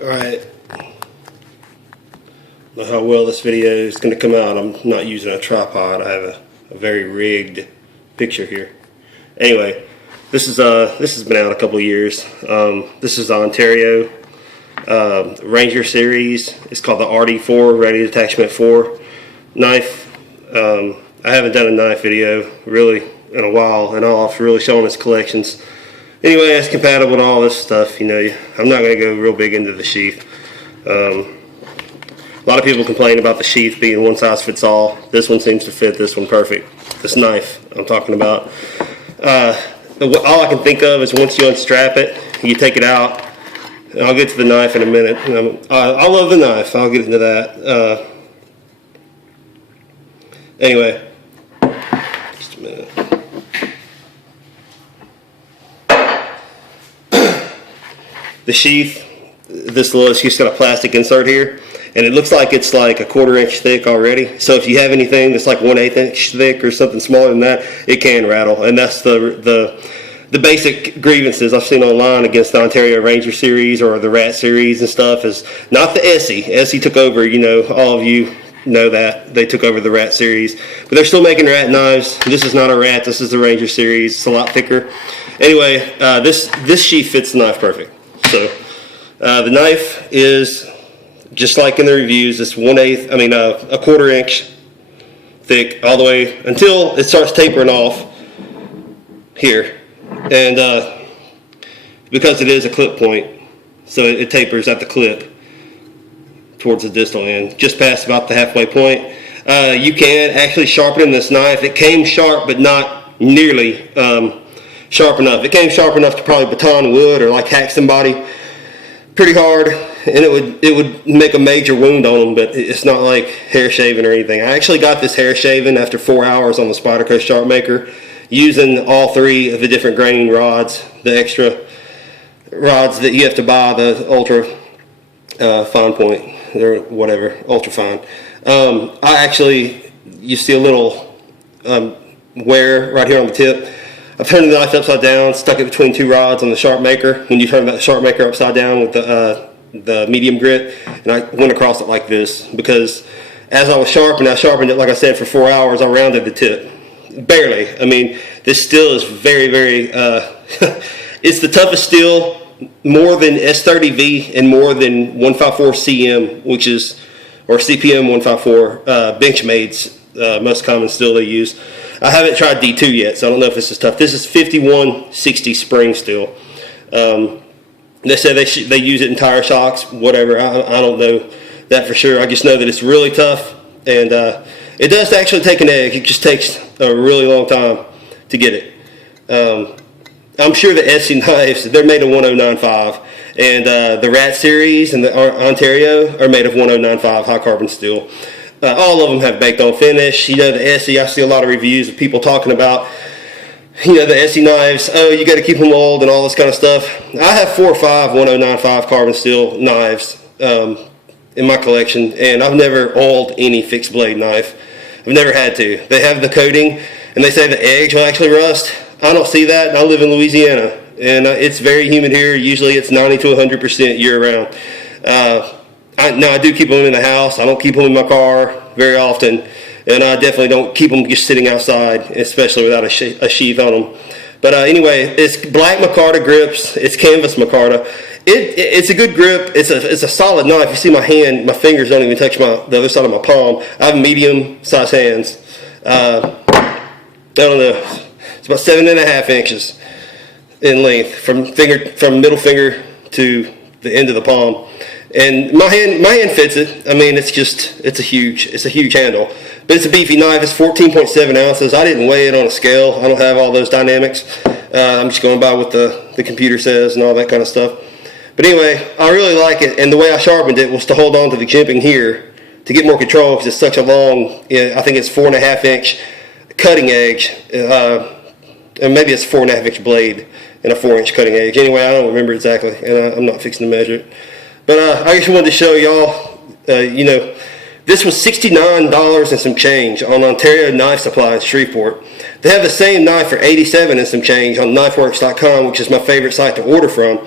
Alright, I don't know how well this video is going to come out. I'm not using a tripod. I have a very rigged picture here. Anyway, this has been out a couple of years. This is the Ontario Ranger series. It's called the RD4, Ready Attachment 4 knife. I haven't done a knife video really in a while, and I've really shown his collections. Anyway, it's compatible with all this stuff. You know, I'm not going to go real big into the sheath. A lot of people complain about the sheath being one size fits all. This one seems to fit this one perfect. This knife I'm talking about. All I can think of is once you unstrap it, you take it out. And I'll get to the knife in a minute. I love the knife. I'll get into that. Anyway, just a minute. The sheath, it's just got a plastic insert here, and it looks like it's like a 1/4 inch thick already. So if you have anything that's like 1/8 inch thick or something smaller than that, it can rattle. And that's the basic grievances I've seen online against the Ontario Ranger series or the Rat series and stuff is not the Essie. Essie took over, you know, all of you know that. They took over the Rat series. But they're still making Rat knives. This is not a Rat, this is the Ranger series. It's a lot thicker. Anyway, this sheath fits the knife perfect. So the knife is just like in the reviews. It's a 1/4 inch thick all the way until it starts tapering off here, and because it is a clip point, so it tapers at the clip towards the distal end, just past about the halfway point. You can actually sharpen this knife. It came sharp, but not nearly sharp enough. It came sharp enough to probably baton wood or like hack somebody pretty hard, and it would make a major wound on them, but it's not like hair shaving or anything. I actually got this hair shaving after 4 hours on the Spyderco Sharp Maker using all 3 of the different graining rods, the extra rods that you have to buy, the ultra fine point or whatever, ultra fine. You see a little wear right here on the tip. I've turned the knife upside down, stuck it between 2 rods on the Sharp Maker. When you turn that Sharp Maker upside down with the medium grit, and I went across it like this because as I was sharpening, I sharpened it, like I said, for 4 hours. I rounded the tip. Barely. I mean, this steel is very, very, it's the toughest steel, more than S30V and more than 154 CM, which is, or CPM 154, Benchmade's most common steel they use. I haven't tried D2 yet, so I don't know if this is tough. This is 5160 spring steel. They say they use it in tire shocks, whatever. I don't know that for sure. I just know that it's really tough, and it does actually take an egg. It just takes a really long time to get it. I'm sure the Essie knives, they're made of 1095, and the Rat series and the Ontario are made of 1095 high carbon steel. All of them have baked on finish. You know, the Essie, I see a lot of reviews of people talking about, you know, the Essie knives. Oh, you got to keep them oiled and all this kind of stuff. I have 4 or 5 1095 carbon steel knives in my collection, and I've never oiled any fixed blade knife. I've never had to. They have the coating, and they say the edge will actually rust. I don't see that. I live in Louisiana, and it's very humid here. Usually it's 90 to 100% year-round. I do keep them in the house. I don't keep them in my car very often, and I definitely don't keep them just sitting outside, especially without a sheath on them. But anyway, it's black micarta grips. It's canvas micarta. It's a good grip. It's a solid knife. You see my hand, my fingers don't even touch the other side of my palm. I have medium-sized hands. I don't know. It's about 7.5 inches in length from middle finger to the end of the palm. And my hand fits it. I mean, it's a huge handle, but it's a beefy knife. It's 14.7 ounces. I didn't weigh it on a scale. I don't have all those dynamics. I'm just going by what the computer says and all that kind of stuff. But anyway, I really like it, and the way I sharpened it was to hold on to the jimping here to get more control because it's such a long, I think it's 4.5 inch cutting edge, and maybe it's 4.5 inch blade and a 4 inch cutting edge. Anyway, I don't remember exactly, and I'm not fixing to measure it. But I just wanted to show y'all, you know, this was $69 and some change on Ontario Knife Supply in Shreveport. They have the same knife for $87 and some change on knifeworks.com, which is my favorite site to order from.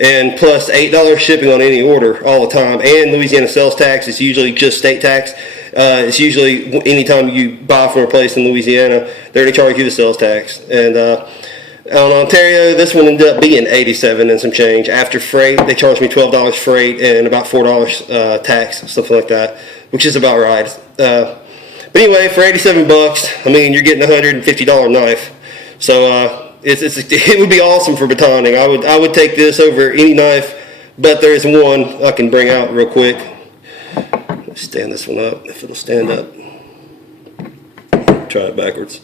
and plus $8 shipping on any order all the time. And Louisiana sales tax is usually just state tax. It's usually anytime you buy from a place in Louisiana, they're going to charge you the sales tax. And on Ontario, this one ended up being $87 and some change. After freight, they charged me $12 freight and about $4 tax, something like that, which is about right. But anyway, for $87, I mean, you're getting a $150 knife. So it would be awesome for batoning. I would take this over any knife, but there's one I can bring out real quick. Let's stand this one up, if it'll stand up. Try it backwards.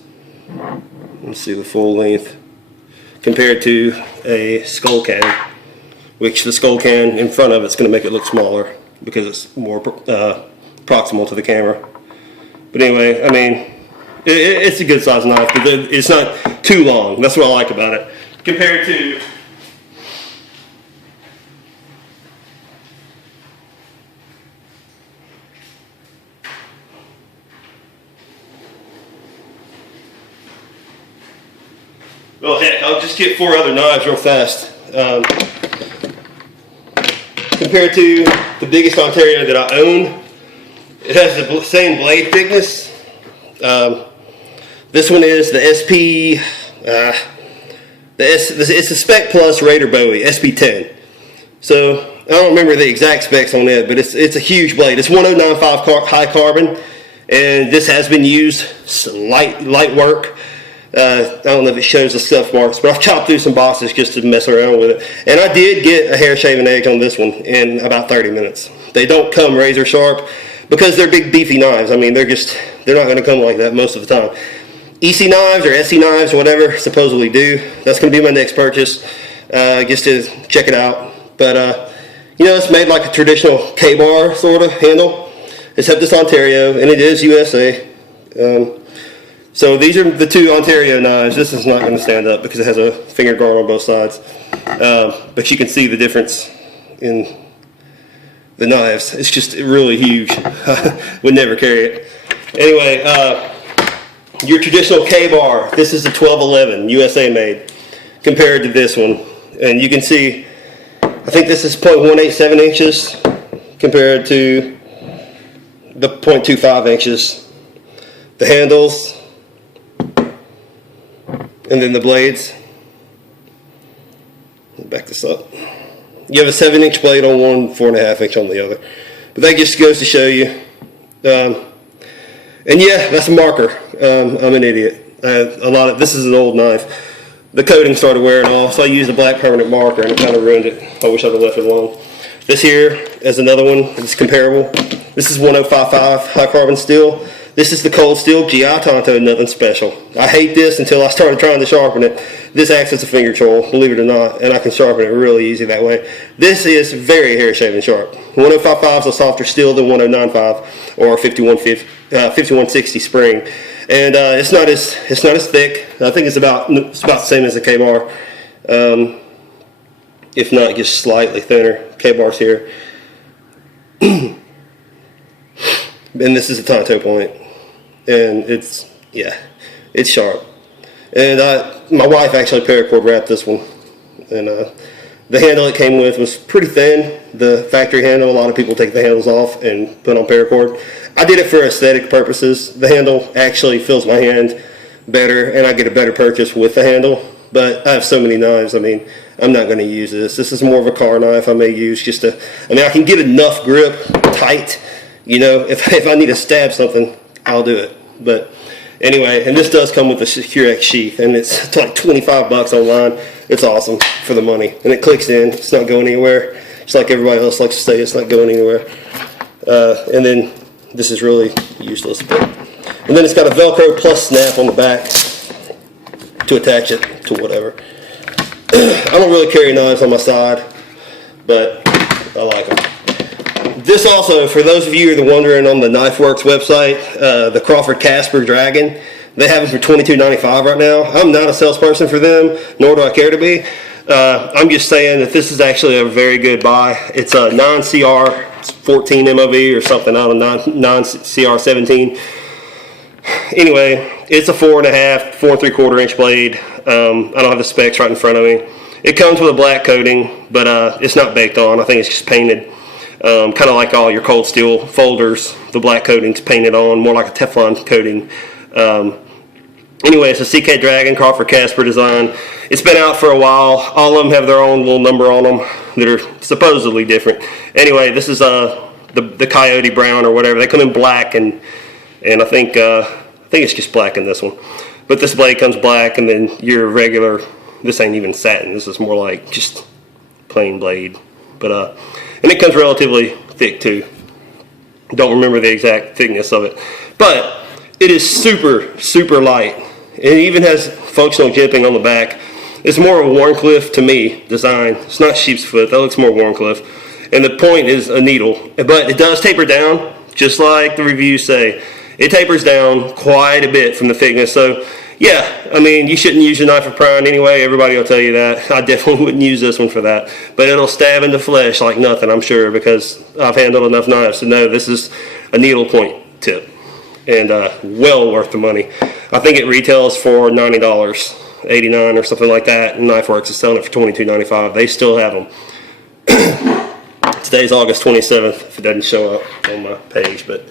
Let's see the full length compared to a skull can, which the skull can in front of it's going to make it look smaller because it's more proximal to the camera. But anyway, I mean, it's a good size knife, but it's not too long. That's what I like about it. Compared to well, heck, I'll just get 4 other knives real fast. Compared to the biggest Ontario that I own, it has the same blade thickness. This one is the SP, it's a Spec Plus Raider Bowie, SP10. So I don't remember the exact specs on it, but it's a huge blade. It's 1095 high carbon, and this has been used, light work. I don't know if it shows the scuff marks, but I've chopped through some boxes just to mess around with it. And I did get a hair shaving edge on this one in about 30 minutes. They don't come razor sharp because they're big beefy knives. I mean, they're not going to come like that most of the time. EC knives or SC knives, whatever, supposedly do. That's going to be my next purchase, just to check it out. But, you know, it's made like a traditional K-bar sort of handle, except it's Ontario, and it is USA. So these are the 2 Ontario knives. This is not going to stand up because it has a finger guard on both sides. But you can see the difference in the knives. It's just really huge. Would never carry it. Anyway, your traditional K-bar, this is a 1211, USA made, compared to this one. And you can see, I think this is 0.187 inches compared to the 0.25 inches. The handles, and then the blades. Back this up. You have a 7-inch blade on one, 4.5-inch on the other. But that just goes to show you. And yeah, that's a marker. I'm an idiot. This is an old knife. The coating started wearing off, so I used a black permanent marker, and it kind of ruined it. I wish I'd have left it alone. This here is another one. It's comparable. This is 1055 high carbon steel. This is the cold steel GI Tonto, nothing special. I hate this until I started trying to sharpen it. This acts as a finger troll, believe it or not, and I can sharpen it really easy that way. This is very hair shaving sharp. 1055 is a softer steel than 1095 or 5160 spring, and it's not as thick. I think it's about the same as the K-bar, if not just slightly thinner. K-bar's here. And this is a Tonto point, and it's sharp. And my wife actually paracord wrapped this one, and the handle it came with was pretty thin. The factory handle, a lot of people take the handles off and put on paracord. I did it for aesthetic purposes. The handle actually fills my hand better, and I get a better purchase with the handle. But I have so many knives, I mean, I'm not going to use this. This is more of a car knife I may use just to, I mean, I can get enough grip tight. You know, if I need to stab something, I'll do it. But anyway, and this does come with a Secure-X sheath, and it's like $25 online. It's awesome for the money, and it clicks in. It's not going anywhere. Just like everybody else likes to say, it's not going anywhere. And then this is really useless. And then it's got a Velcro plus snap on the back to attach it to whatever. I don't really carry knives on my side, but I like them. This also, for those of you that are wondering, on the KnifeWorks website, the Crawford Casper Dragon, they have them for $22.95 right now. I'm not a salesperson for them, nor do I care to be. I'm just saying that this is actually a very good buy. It's a non-CR 14 MOV or something, I don't know, non-CR 17. Anyway, it's a 4.5, 4 3/4 inch blade. I don't have the specs right in front of me. It comes with a black coating, but it's not baked on. I think it's just painted. Kind of like all your cold steel folders, the black coating's painted on, more like a Teflon coating. Anyway, it's a CK Dragon Crawford Casper design. It's been out for a while. All of them have their own little number on them that are supposedly different. Anyway, this is the Coyote Brown or whatever. They come in black, and I think it's just black in this one. But this blade comes black, and then your regular. This ain't even satin. This is more like just plain blade. But and it comes relatively thick too. Don't remember the exact thickness of it, but it is super, super light. It even has functional jimping on the back. It's more of a Warncliffe to me design. It's not sheep's foot. That looks more Warncliffe. And the point is a needle, but it does taper down, just like the reviews say. It tapers down quite a bit from the thickness. So yeah, I mean, you shouldn't use your knife for prying anyway. Everybody will tell you that. I definitely wouldn't use this one for that. But it'll stab into flesh like nothing, I'm sure, because I've handled enough knives to know this is a needle point tip. And well worth the money. I think it retails for $90, $89 or something like that. And KnifeWorks is selling it for $22.95. They still have them. Today's August 27th, if it doesn't show up on my page. But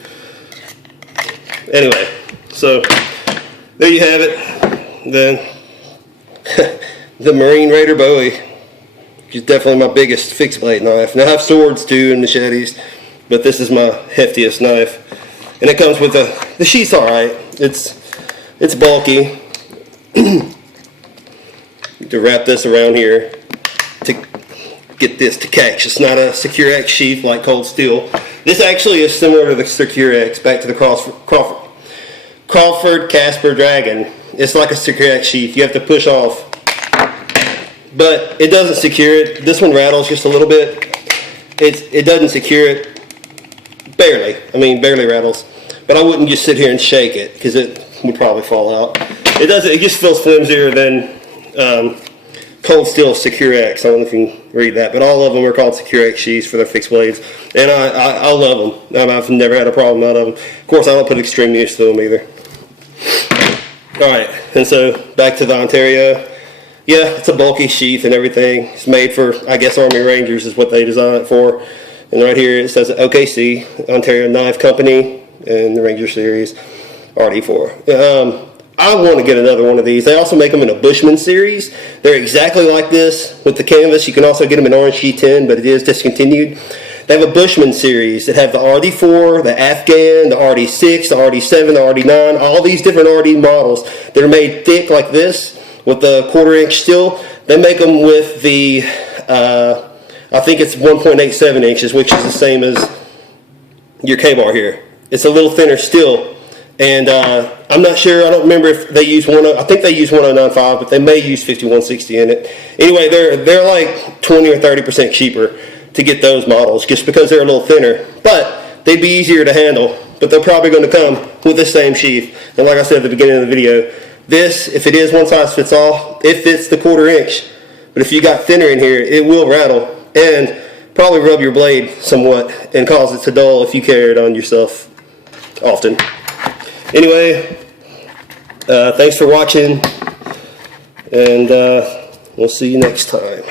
anyway, so there you have it. The Marine Raider Bowie, which is definitely my biggest fixed blade knife. Now I have swords too and machetes, but this is my heftiest knife. And it comes with the sheath's alright. It's bulky. To wrap this around here to get this to catch. It's not a Secure X sheath like cold steel. This actually is similar to the Secure X, back to the Crawford Casper Dragon. It's like a Secure X sheath. You have to push off, but it doesn't secure it. This one rattles just a little bit. It doesn't secure it. Barely. I mean, barely rattles. But I wouldn't just sit here and shake it because it would probably fall out. It doesn't. It just feels flimsier than cold steel Secure X. I don't know if you can read that, but all of them are called Secure X sheaths for their fixed blades, and I love them. I've never had a problem out of them. Of course, I don't put extreme use to them either. All right, and so back to the Ontario. Yeah, it's a bulky sheath and everything. It's made for, I guess, Army Rangers is what they designed it for. And right here it says OKC, Ontario Knife Company, and the Ranger Series, RD4. I want to get another one of these. They also make them in a Bushman series. They're exactly like this with the canvas. You can also get them in orange G10, but it is discontinued. They have a Bushman series that have the RD4, the Afghan, the RD6, the RD7, the RD9, all these different RD models that are made thick like this with the 1/4 inch steel. They make them with the I think it's 1.87 inches, which is the same as your K-bar here. It's a little thinner still, and I'm not sure. I don't remember if they use I think they use 1095, but they may use 5160 in it. Anyway, they're like 20 or 30% cheaper to get those models, just because they're a little thinner. But they'd be easier to handle. But they're probably going to come with the same sheath. And like I said at the beginning of the video, this, if it is one size fits all, it fits the 1/4 inch. But if you got thinner in here, it will rattle and probably rub your blade somewhat and cause it to dull if you carry it on yourself often. Anyway, thanks for watching, and we'll see you next time.